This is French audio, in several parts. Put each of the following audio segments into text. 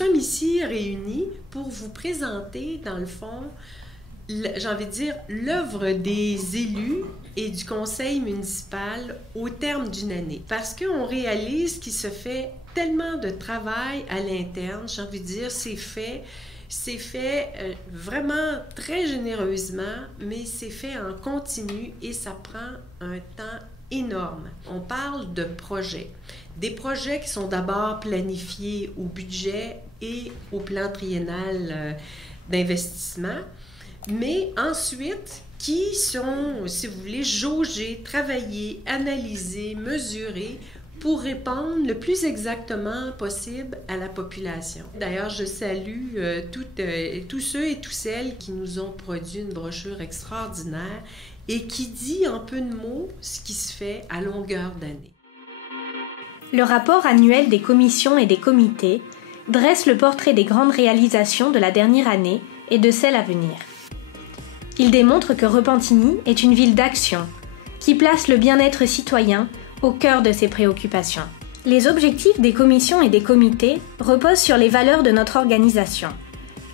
sommes ici réunis pour vous présenter, dans le fond, j'ai envie de dire, l'œuvre des élus et du conseil municipal au terme d'une année. Parce qu'on réalise qu'il se fait tellement de travail à l'interne, j'ai envie de dire, c'est fait vraiment très généreusement, mais c'est fait en continu et ça prend un temps énorme. On parle de projets. Des projets qui sont d'abord planifiés au budget et au plan triennal d'investissement, mais ensuite qui sont, si vous voulez, jaugés, travaillés, analysés, mesurés pour répondre le plus exactement possible à la population. D'ailleurs, je salue tous ceux et toutes celles qui nous ont produit une brochure extraordinaire et qui dit en peu de mots ce qui se fait à longueur d'année. Le rapport annuel des commissions et des comités dresse le portrait des grandes réalisations de la dernière année et de celles à venir. Il démontre que Repentigny est une ville d'action, qui place le bien-être citoyen au cœur de ses préoccupations. Les objectifs des commissions et des comités reposent sur les valeurs de notre organisation: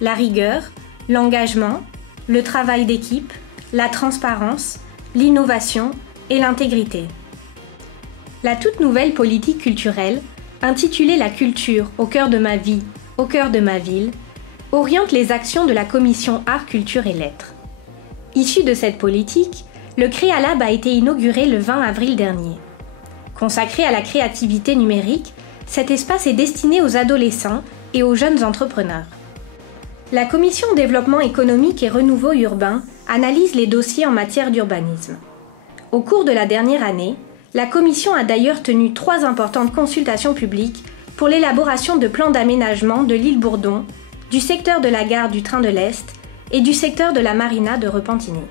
la rigueur, l'engagement, le travail d'équipe, la transparence, l'innovation et l'intégrité. La toute nouvelle politique culturelle, intitulée « La culture au cœur de ma vie, au cœur de ma ville », oriente les actions de la commission Art, Culture et Lettres. Issu de cette politique, le Créalab a été inauguré le 20 avril dernier. Consacré à la créativité numérique, cet espace est destiné aux adolescents et aux jeunes entrepreneurs. La Commission Développement économique et renouveau urbain analyse les dossiers en matière d'urbanisme. Au cours de la dernière année, la Commission a d'ailleurs tenu 3 importantes consultations publiques pour l'élaboration de plans d'aménagement de l'île Bourdon, du secteur de la gare du Train de l'Est et du secteur de la marina de Repentigny.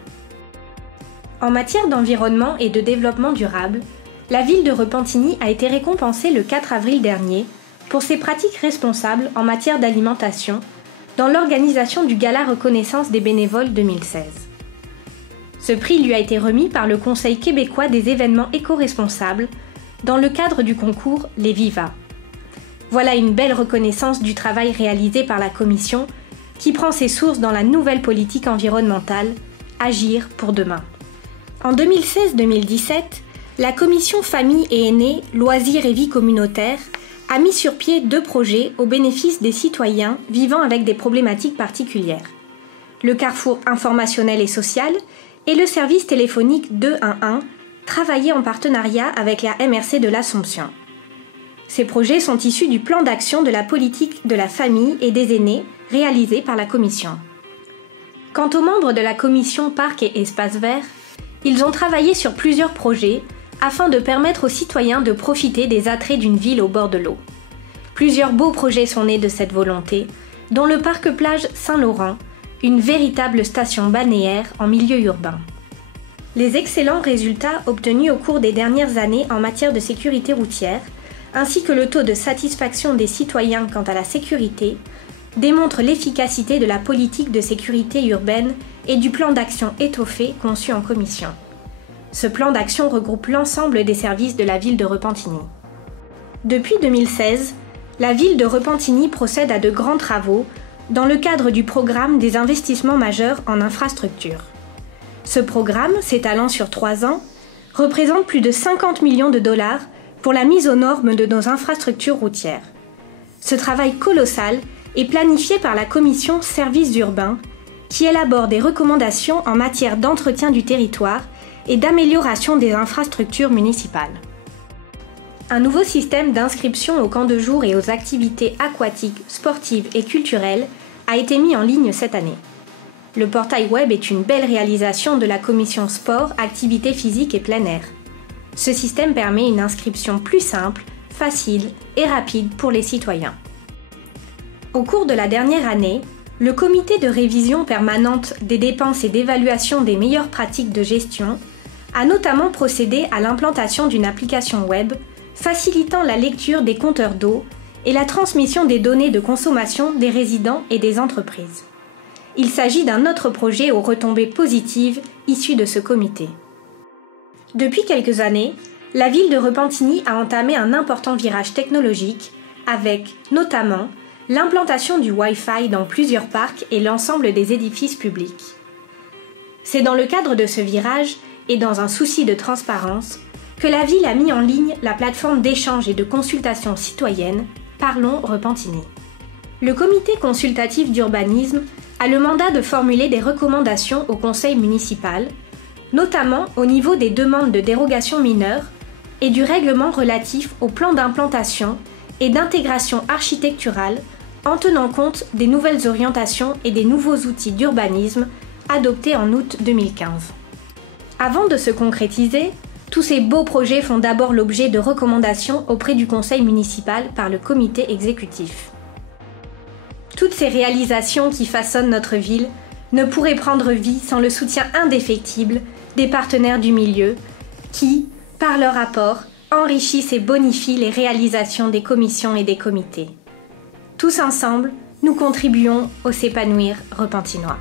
En matière d'environnement et de développement durable, la ville de Repentigny a été récompensée le 4 avril dernier pour ses pratiques responsables en matière d'alimentation dans l'organisation du Gala Reconnaissance des bénévoles 2016. Ce prix lui a été remis par le Conseil québécois des événements éco-responsables dans le cadre du concours Les Viva. Voilà une belle reconnaissance du travail réalisé par la Commission qui prend ses sources dans la nouvelle politique environnementale Agir pour demain. En 2016-2017, la Commission Famille et Aînés, Loisirs et Vie communautaire a mis sur pied 2 projets au bénéfice des citoyens vivant avec des problématiques particulières. Le Carrefour informationnel et social et le service téléphonique 211, travaillé en partenariat avec la MRC de l'Assomption. Ces projets sont issus du plan d'action de la politique de la famille et des aînés réalisé par la Commission. Quant aux membres de la Commission Parcs et Espaces Verts, ils ont travaillé sur plusieurs projets afin de permettre aux citoyens de profiter des attraits d'une ville au bord de l'eau. Plusieurs beaux projets sont nés de cette volonté, dont le parc-plage Saint-Laurent, une véritable station balnéaire en milieu urbain. Les excellents résultats obtenus au cours des dernières années en matière de sécurité routière, ainsi que le taux de satisfaction des citoyens quant à la sécurité, démontrent l'efficacité de la politique de sécurité urbaine et du plan d'action étoffé conçu en commission. Ce plan d'action regroupe l'ensemble des services de la ville de Repentigny. Depuis 2016, la ville de Repentigny procède à de grands travaux dans le cadre du programme des investissements majeurs en infrastructures. Ce programme, s'étalant sur 3 ans, représente plus de 50 millions de dollars pour la mise aux normes de nos infrastructures routières. Ce travail colossal est planifié par la commission Services urbains, qui élabore des recommandations en matière d'entretien du territoire et d'amélioration des infrastructures municipales. Un nouveau système d'inscription aux camps de jour et aux activités aquatiques, sportives et culturelles a été mis en ligne cette année. Le portail web est une belle réalisation de la commission Sport, Activités physiques et plein air. Ce système permet une inscription plus simple, facile et rapide pour les citoyens. Au cours de la dernière année, le comité de révision permanente des dépenses et d'évaluation des meilleures pratiques de gestion a notamment procédé à l'implantation d'une application web facilitant la lecture des compteurs d'eau et la transmission des données de consommation des résidents et des entreprises. Il s'agit d'un autre projet aux retombées positives issues de ce comité. Depuis quelques années, la ville de Repentigny a entamé un important virage technologique avec, notamment, l'implantation du Wi-Fi dans plusieurs parcs et l'ensemble des édifices publics. C'est dans le cadre de ce virage, et dans un souci de transparence, que la ville a mis en ligne la plateforme d'échange et de consultation citoyenne Parlons Repentigny. Le comité consultatif d'urbanisme a le mandat de formuler des recommandations au conseil municipal, notamment au niveau des demandes de dérogation mineures et du règlement relatif au plan d'implantation et d'intégration architecturale en tenant compte des nouvelles orientations et des nouveaux outils d'urbanisme adoptés en août 2015. Avant de se concrétiser, tous ces beaux projets font d'abord l'objet de recommandations auprès du conseil municipal par le comité exécutif. Toutes ces réalisations qui façonnent notre ville ne pourraient prendre vie sans le soutien indéfectible des partenaires du milieu qui, par leur apport, enrichissent et bonifient les réalisations des commissions et des comités. Tous ensemble, nous contribuons au s'épanouir repentinois.